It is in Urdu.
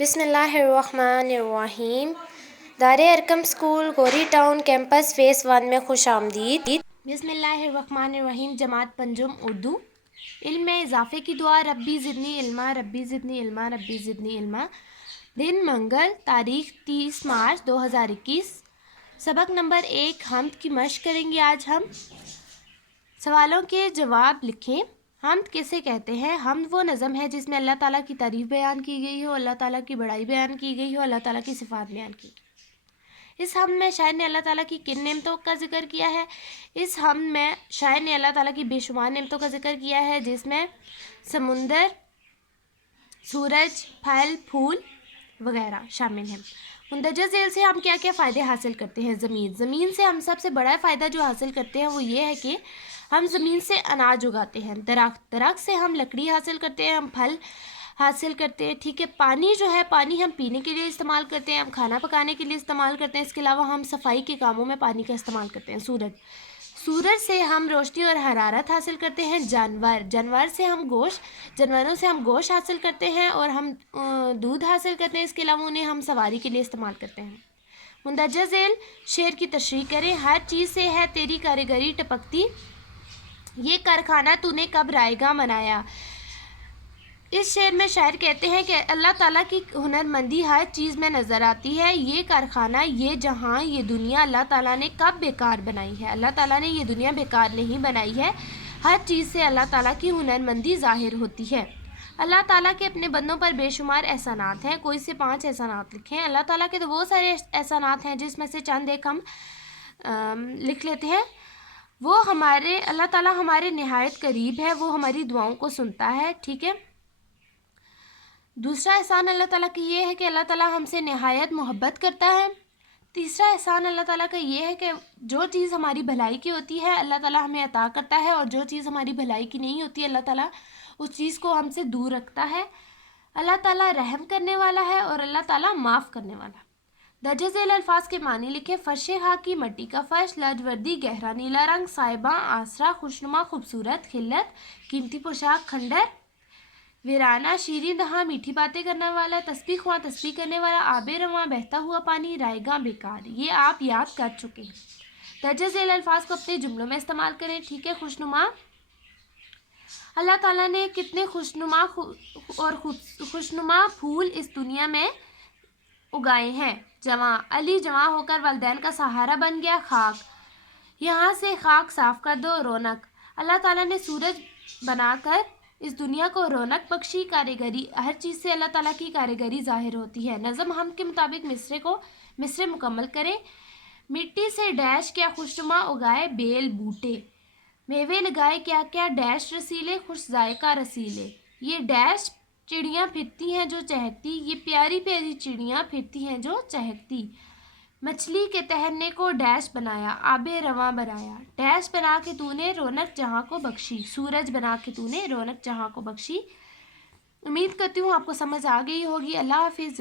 بسم اللہ الرحمن الرحیم۔ دار ارقم اسکول گوری ٹاؤن کیمپس فیس 1 میں خوش آمدید۔ بسم اللہ الرحمن الرحیم۔ جماعت پنجم اردو۔ علم میں اضافے کی دعا۔ ربی زدنی علما، ربی زدنی علما، ربی زدنی علما۔ دن منگل، تاریخ 30 مارچ 2021۔ سبق نمبر 1 حمد کی مشق کریں گے آج ہم۔ سوالوں کے جواب لکھیں۔ حمد کیسے کہتے ہیں؟ حمد وہ نظم ہے جس میں اللہ تعالیٰ کی تعریف بیان کی گئی ہو، اللہ تعالیٰ کی بڑائی بیان کی گئی ہو، اللہ تعالیٰ کی صفات بیان کی گئی۔ اس حمد میں شاعر نے اللہ تعالیٰ کی کن نعمتوں کا ذکر کیا ہے؟ اس حمد میں شاعر نے اللہ تعالیٰ کی بے شمار نعمتوں کا ذکر کیا ہے، جس میں سمندر، سورج، پھل، پھول وغیرہ شامل ہیں۔ مندرجہ ذیل سے ہم کیا کیا فائدے حاصل کرتے ہیں؟ زمین سے ہم سب سے بڑا فائدہ جو حاصل کرتے ہیں وہ یہ ہے کہ ہم زمین سے اناج اگاتے ہیں۔ درخت سے ہم لکڑی حاصل کرتے ہیں، ہم پھل حاصل کرتے ہیں، ٹھیک ہے۔ پانی جو ہے، پانی ہم پینے کے لیے استعمال کرتے ہیں، ہم کھانا پکانے کے لیے استعمال کرتے ہیں، اس کے علاوہ ہم صفائی کے کاموں میں پانی کا استعمال کرتے ہیں۔ سورج سے ہم روشنی اور حرارت حاصل کرتے ہیں۔ جانوروں سے ہم گوشت حاصل کرتے ہیں اور ہم دودھ حاصل کرتے ہیں، اس کے علاوہ انہیں ہم سواری کے لیے استعمال کرتے ہیں۔ مندرجہ ذیل شعر کی تشریح کریں۔ ہر چیز سے ہے تیری کاریگری ٹپکتی، یہ کارخانہ تو نے کب رائے گاں بنایا۔ اس شعر میں شاعر کہتے ہیں کہ اللہ تعالیٰ کی ہنرمندی ہر چیز میں نظر آتی ہے۔ یہ کارخانہ، یہ جہاں، یہ دنیا اللہ تعالیٰ نے کب بیکار بنائی ہے؟ اللہ تعالیٰ نے یہ دنیا بیکار نہیں بنائی ہے، ہر چیز سے اللہ تعالیٰ کی ہنرمندی ظاہر ہوتی ہے۔ اللہ تعالیٰ کے اپنے بندوں پر بے شمار احسانات ہیں، کوئی سے 5 احسانات لکھیں۔ اللہ تعالیٰ کے تو بہت سارے احسانات ہیں، جس میں سے چند ایک ہم لکھ لیتے ہیں۔ اللہ تعالیٰ ہمارے نہایت قریب ہے، وہ ہماری دعاؤں کو سنتا ہے، ٹھیک ہے۔ دوسرا احسان اللہ تعالیٰ کی یہ ہے کہ اللہ تعالیٰ ہم سے نہایت محبت کرتا ہے۔ تیسرا احسان اللہ تعالیٰ کا یہ ہے کہ جو چیز ہماری بھلائی کی ہوتی ہے اللہ تعالیٰ ہمیں عطا کرتا ہے، اور جو چیز ہماری بھلائی کی نہیں ہوتی اللہ تعالیٰ اس چیز کو ہم سے دور رکھتا ہے۔ اللہ تعالیٰ رحم کرنے والا ہے اور اللہ تعالیٰ معاف کرنے والا ہے۔ درج ذیل الفاظ کے معنی لکھیں۔ فرش خاکی، مٹی کا فرش، لاجوردی، گہرا نیلا رنگ، سائباں، آسرا، خوشنما، خوبصورت، خلت، قیمتی پوشاک، کھنڈر، ویرانہ، شیریں دہاں، میٹھی باتیں کرنے والا، تسبیح خواں، تسبیح کرنے والا، آب رواں، بہتا ہوا پانی، رائے گاں، بیکار۔ یہ آپ یاد کر چکے ہیں۔ درج ذیل الفاظ کو اپنے جملوں میں استعمال کریں، ٹھیک ہے۔ خوشنما، اللہ تعالیٰ نے کتنے خوشنما پھول اس دنیا میں اگائے ہیں۔ جواں، علی جواں ہو کر والدین کا سہارا بن گیا۔ خاک، یہاں سے خاک صاف کر دو۔ رونق، اللہ تعالیٰ نے سورج بنا کر اس دنیا کو رونق بخشی۔ کاریگری، ہر چیز سے اللہ تعالیٰ کی کاریگری ظاہر ہوتی ہے۔ نظم حمد کے مطابق مصرع مکمل کریں۔ مٹی سے ڈیش کیا خوشنما اگائے بیل بوٹے، میوے لگائے کیا کیا ڈیش رسیلے، خوش ذائقہ رسیلے۔ یہ ڈیش چڑیاں پھرتی ہیں جو چہکتی، یہ پیاری پیاری چڑیاں پھرتی ہیں جو چہکتی۔ مچھلی کے تیرنے کو ڈیش بنایا، آب رواں بنایا، ڈیش بنا کے تو نے رونق جہاں کو بخشی، سورج بنا کے تو نے رونق جہاں کو بخشی۔ امید کرتی ہوں آپ کو سمجھ آ گئی ہوگی۔ اللہ حافظ۔